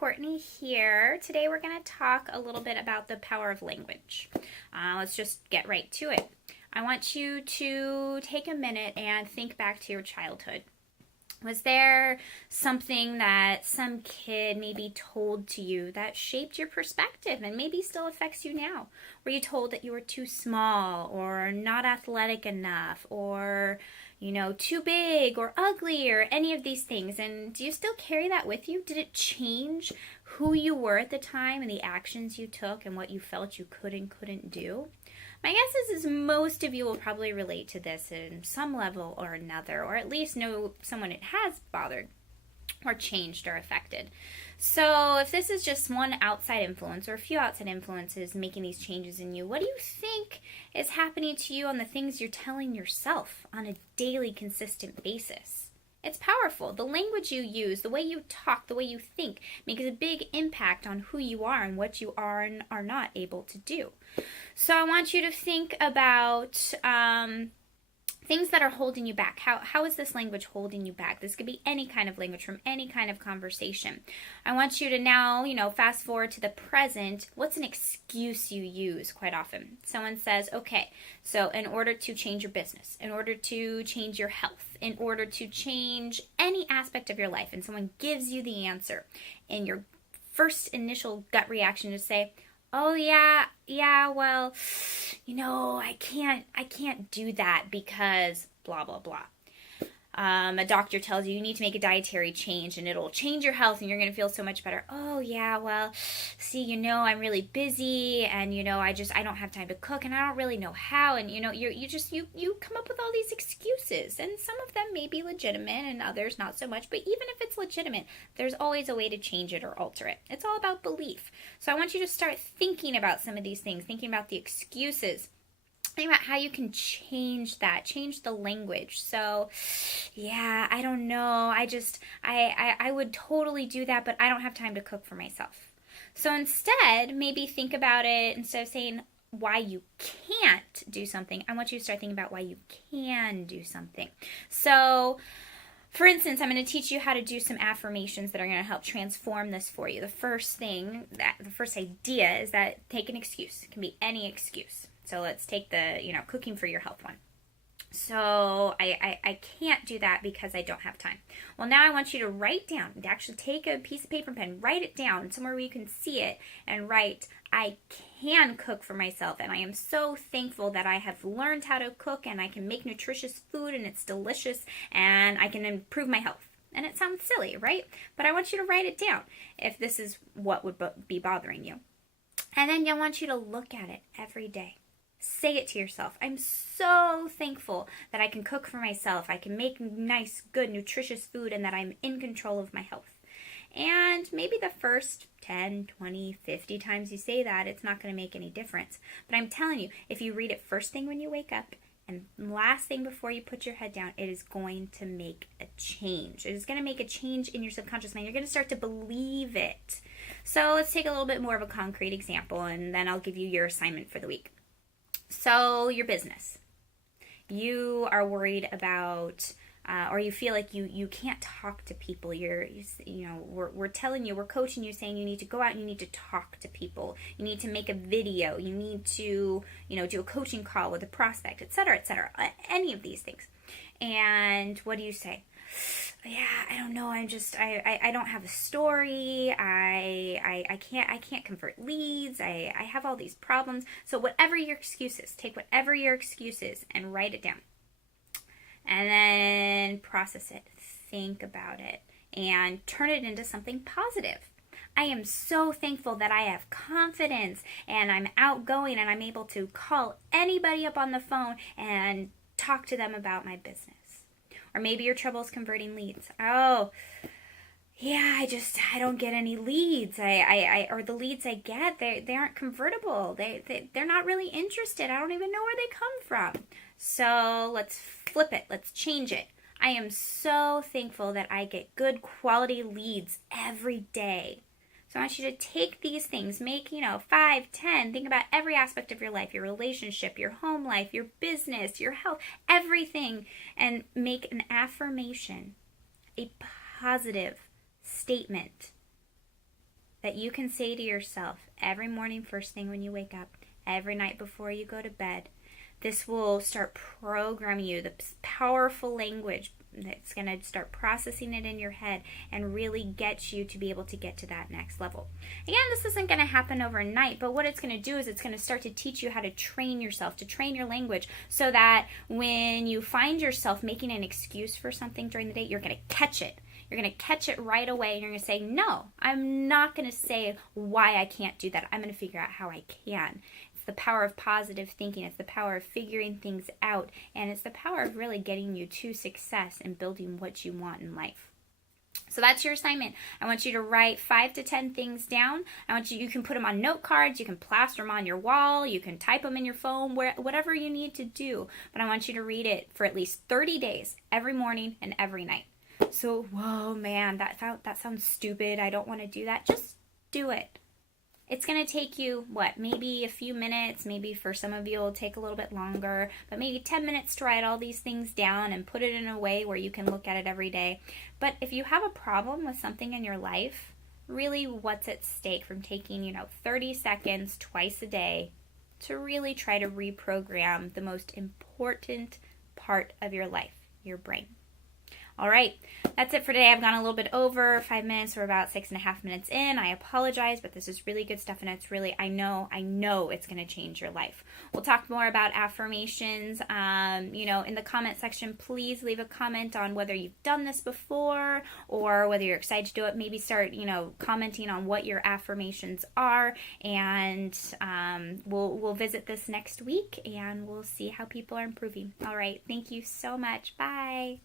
Courtney here. Today we're going to talk a little bit about the power of language. Let's just get right to it. I want you to take a minute and think back to your childhood. Was there something that some kid maybe told to you that shaped your perspective and maybe still affects you now? Were you told that you were too small or not athletic enough or, too big or ugly or any of these things? And do you still carry that with you? Did it change who you were at the time and the actions you took and what you felt you could and couldn't do? My guess is most of you will probably relate to this in some level or another, or at least know someone it has bothered or changed or affected. So if this is just one outside influence or a few outside influences making these changes in you, what do you think is happening to you on the things you're telling yourself on a daily, consistent basis? It's powerful. The language you use, the way you talk, the way you think makes a big impact on who you are and what you are and are not able to do. So I want you to think about things that are holding you back. How is this language holding you back? This could be any kind of language from any kind of conversation. I want you to now, fast forward to the present. What's an excuse you use quite often? Someone says, okay, so in order to change your business, in order to change your health, in order to change any aspect of your life, and someone gives you the answer, and your first initial gut reaction is to say, oh well, I can't do that because blah, blah, blah. A doctor tells you need to make a dietary change and it'll change your health and you're going to feel so much better. Oh yeah, well, see, I'm really busy and, I don't have time to cook and I don't really know how. And, you come up with all these excuses, and some of them may be legitimate and others not so much. But even if it's legitimate, there's always a way to change it or alter it. It's all about belief. So I want you to start thinking about some of these things, thinking about the excuses. Think about how you can change that, change the language. So, yeah, I don't know. I would totally do that, but I don't have time to cook for myself. So instead, maybe think about it, instead of saying why you can't do something, I want you to start thinking about why you can do something. So, for instance, I'm going to teach you how to do some affirmations that are going to help transform this for you. The first idea is that take an excuse. It can be any excuse. So let's take the, cooking for your health one. So I can't do that because I don't have time. Well, now I want you to write down, actually take a piece of paper and pen, write it down somewhere where you can see it, and write, I can cook for myself, and I am so thankful that I have learned how to cook, and I can make nutritious food, and it's delicious, and I can improve my health. And it sounds silly, right? But I want you to write it down if this is what would be bothering you. And then I want you to look at it every day. Say it to yourself. I'm so thankful that I can cook for myself. I can make nice, good, nutritious food, and that I'm in control of my health. And maybe the first 10, 20, 50 times you say that, it's not going to make any difference. But I'm telling you, if you read it first thing when you wake up and last thing before you put your head down, it is going to make a change. It is going to make a change in your subconscious mind. You're going to start to believe it. So let's take a little bit more of a concrete example, and then I'll give you your assignment for the week. So your business, you are worried about, or you feel like you can't talk to people. We're telling you, we're coaching you, saying you need to go out and you need to talk to people. You need to make a video. You need to, do a coaching call with a prospect, etc., etc. Any of these things. And what do you say? Yeah, I don't know. I don't have a story. I can't convert leads. I have all these problems. So whatever your excuse is, take whatever your excuse is and write it down. And then process it. Think about it and turn it into something positive. I am so thankful that I have confidence and I'm outgoing and I'm able to call anybody up on the phone and talk to them about my business. Or maybe your trouble is converting leads. Oh, yeah, I don't get any leads. Or the leads I get, they aren't convertible. They're not really interested. I don't even know where they come from. So let's flip it. Let's change it. I am so thankful that I get good quality leads every day. So I want you to take these things, make, 5, 10, think about every aspect of your life, your relationship, your home life, your business, your health, everything, and make an affirmation, a positive statement that you can say to yourself every morning, first thing when you wake up, every night before you go to bed. This will start programming you, the powerful language that's going to start processing it in your head and really get you to be able to get to that next level. Again, this isn't going to happen overnight, but what it's going to do is it's going to start to teach you how to train yourself, to train your language, so that when you find yourself making an excuse for something during the day, you're going to catch it. You're going to catch it right away, and you're going to say, no, I'm not going to say why I can't do that. I'm going to figure out how I can. It's the power of positive thinking. It's the power of figuring things out. And it's the power of really getting you to success and building what you want in life. So that's your assignment. I want you to write 5 to 10 things down. You can put them on note cards. You can plaster them on your wall. You can type them in your phone, whatever you need to do. But I want you to read it for at least 30 days, every morning and every night. So, whoa, man, that sounds stupid. I don't want to do that. Just do it. It's going to take you, maybe a few minutes. Maybe for some of you it'll take a little bit longer. But maybe 10 minutes to write all these things down and put it in a way where you can look at it every day. But if you have a problem with something in your life, really what's at stake from taking, 30 seconds twice a day to really try to reprogram the most important part of your life, your brain. All right, that's it for today. I've gone a little bit over 5 minutes. We're about 6.5 minutes in. I apologize, but this is really good stuff, and it's really, I know it's going to change your life. We'll talk more about affirmations. In the comment section, please leave a comment on whether you've done this before or whether you're excited to do it. Maybe start, commenting on what your affirmations are, and we'll visit this next week, and we'll see how people are improving. All right, thank you so much. Bye.